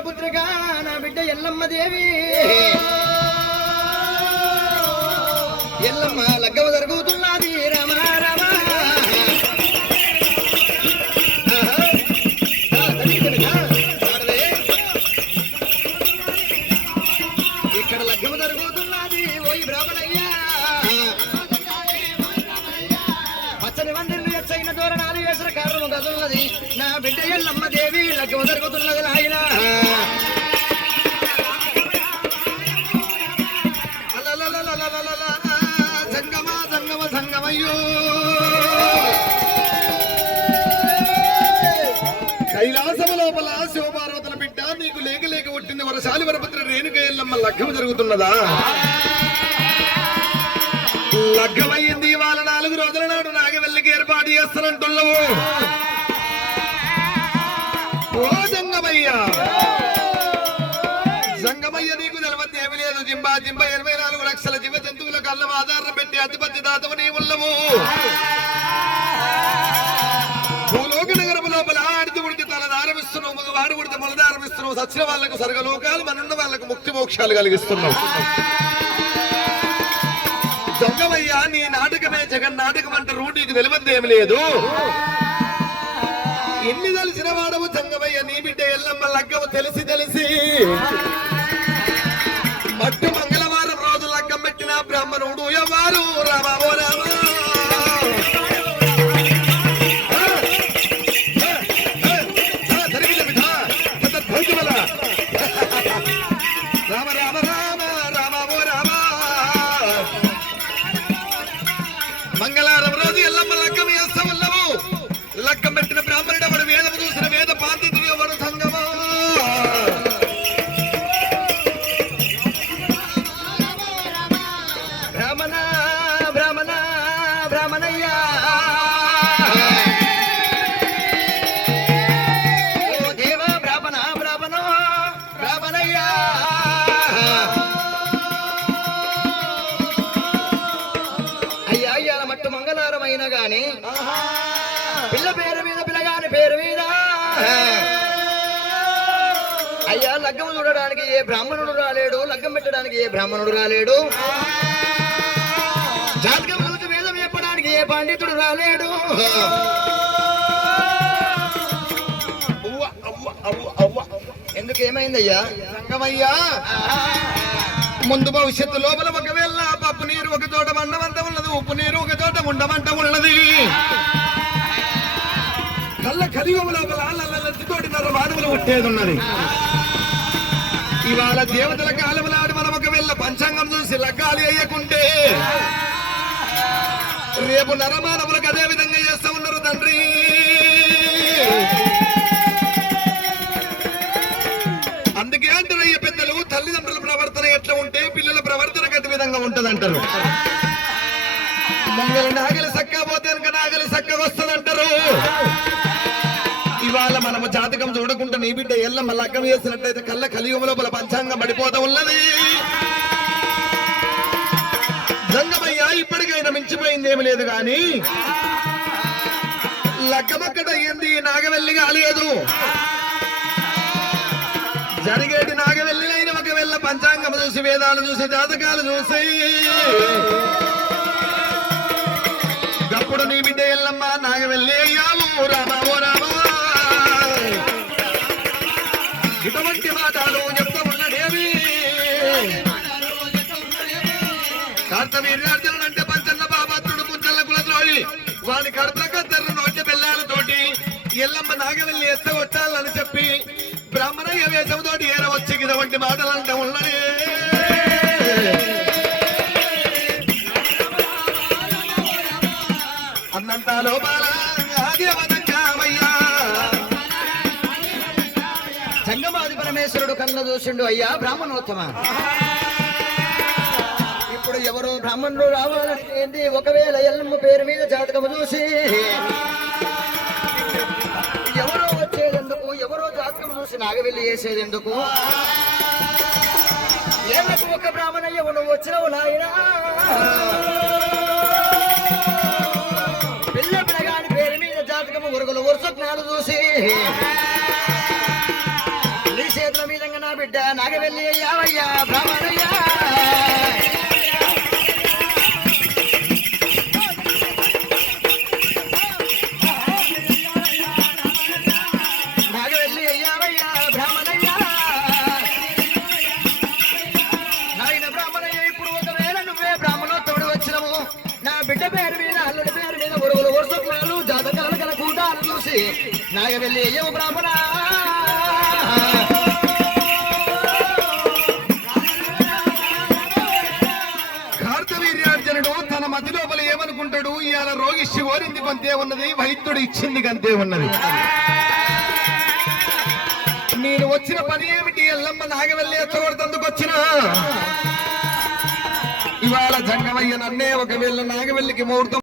వరపుత్రిగా నా బిడ్డ ఎల్లమ్మ దేవి. ఎల్లమ్మ లగ్గవ జరుగుతున్నది. రమ రమ. ఇక్కడ లగ్గవ జరుగుతున్నది. ఓయ్ బ్రాహ్మణయ్యా. పచ్చని వందలు ఎచ్చైన దూరణాలు వేసిన కారణము కదున్నది. నా బిడ్డ ఎల్లమ్మ దేవి లగ్గవ జరుగుతున్నది నాయన. నీకు లేక లేక పుట్టింది వరసాలి వరపుత్ర రేణుక లగ్గం జరుగుతున్నదా? లగ్గమయ్యింది ఇవాళ నాలుగు రోజుల నాడు నాగవెల్లికి ఏర్పాటు చేస్తానంటున్నావు. ఓ జంగమయ్య! జంగమయ్య నీకు తెలవద్దు లేదు. జింబా జింబ ఇరవై నాలుగు లక్షల జీవ జంతువుల అల్లం ఆధారం పెట్టి అతిపత్తి దాతవు నీ మనం సచ్చిన వాళ్ళకు సర్గలోకాలు మనున్న వాళ్ళకు ముక్తి మోక్షాలు కలిగిస్తున్నాం. దొంగమయ్యా నీ నాటకమే జగన్ నాటకం అంటారు నీకు తెలియదు ఏమి లేదు. ఎన్ని తెలిసిన వాడవు జంగమయ్య నీ బిడ్డ ఎల్లమ్మ లగ్గవు తెలిసి மங்களாரம் ரோஜு எல்லாம் పిల్ల పేరు మీద పిల్లగాని పేరు మీద. అయ్యా లగ్గం చూడడానికి ఏ బ్రాహ్మణుడు రాలేడు లగ్గం పెట్టడానికి ఏ బ్రాహ్మణుడు రాలేడు. జాతకం చూసి వేదం చెప్పడానికి ఏ పండితుడు రాలేడు. అవ్వ అవ్వ ఎందుకు ఏమైందయ్యా సంగమయ్యా ముందు భవిష్యత్తు లోపల ఒకవేళ పప్పు నీరు ఒక చోట వండమంట ఉన్నది ఉప్పు నీరు ఒక చోట ఉండమంట ఉన్నది. కళ్ళ కలియుగం లోపల లల్లతోటి మానవులు ఉట్టేది ఉన్నది. ఇవాళ దేవతల కాలములాడి మనం ఒకవేళ పంచాంగం చూసి లగ్గాలి అయ్యకుంటే రేపు నరమానవులకు అదే విధంగా చేస్తా ఉన్నారు తండ్రి. అందుకే అంటారు అయ్యే పెద్దలు తల్లిదండ్రుల ప్రవర్తన ఎట్లా ఉంటే పిల్లల ప్రవర్తన గతి విధంగా ఉంటది అంటారు నాగలి సక్క పోతే నాగలి సక్కగా వస్తుంది అంటారు జాతకం చూడకుండా నీ బిడ్డ ఎల్లమ్మ లగ్గం వేసినట్టయితే కళ్ళ కలియుగం లోపల పంచాంగం పడిపోతా ఉన్నది. రంగమయ్య ఇప్పటికైనా మించిపోయింది ఏమి లేదు గాని లగ్గమక్కడ అయ్యింది నాగవెల్లి కాలేదు జరిగేటి నాగవెల్లినైన ఒకవేళ పంచాంగం చూసి వేదాలు చూసి జాతకాలు చూసి. అప్పుడు నీ బిడ్డ ఎల్లమ్మ నాగవెల్లి అయ్యావు రామా. ఇటువంటి మాటలు చెప్తా ఉన్నదేవి కార్తవీర్యార్జునుడు అంటే పంచన్న బాబాత్రుడు పుంచల్ల కులద్రోహి. వాడి కడపల కద్దరు నోటి బెల్లాలతోటి ఎల్లమ్మ నాగవెల్లి ఎత్తగొట్టాలని చెప్పి బ్రాహ్మణయ్య వేషంతోటి ఏరవచ్చు ఇటువంటి మాటలు సంగమాది పరమేశ్వరుడు కన్న దోషుడు అయ్యా బ్రాహ్మణోత్తమ. ఇప్పుడు ఎవరు బ్రాహ్మణుడు రావాలంటే ఏంటి ఒకవేళ ఎల్లమ్మ పేరు మీద జాతకము చూసి ఎవరో వచ్చేదెందుకు? ఎవరో జాతకం చూసి నాగవెల్లి చేసేదెందుకు? ఏళ్ళకు ఒక బ్రాహ్మణయ్య నువ్వు వచ్చినవు నాయనా. పిల్ల పిల్లగాని పేరు మీద జాతకము ఉరుగులు వరుసజ్ఞాలు చూసి బిడ్డ నాగవెల్లి అయ్యావయ్యా బ్రాహ్మణయ్యా. నాగవెల్లి అయ్యావయ్యా బ్రాహ్మణయ్యా. బ్రాహ్మణయ్య ఇప్పుడు నా బిడ్డ పేరు మీద అల్లుడి పేరు మీద ఉరుగులు జాతకాలు గల కూటాలు చూసి నాగవెల్లి అయ్యవు బ్రాహ్మణ. మతి లోపల ఏమనుకుంటాడు? ఇవాళ రోగి ఓరింది కొంతే ఉన్నది వైద్యుడు ఇచ్చింది కంతే ఉన్నది నేను వచ్చిన పని ఏమిటి? ఎల్లమ్మ నాగవెల్లి ఎత్తగొడతందుకు వచ్చిన? ఇవాళ జంగమయ్య నన్నే ఒకవేళ నాగవల్లికి ముహూర్తం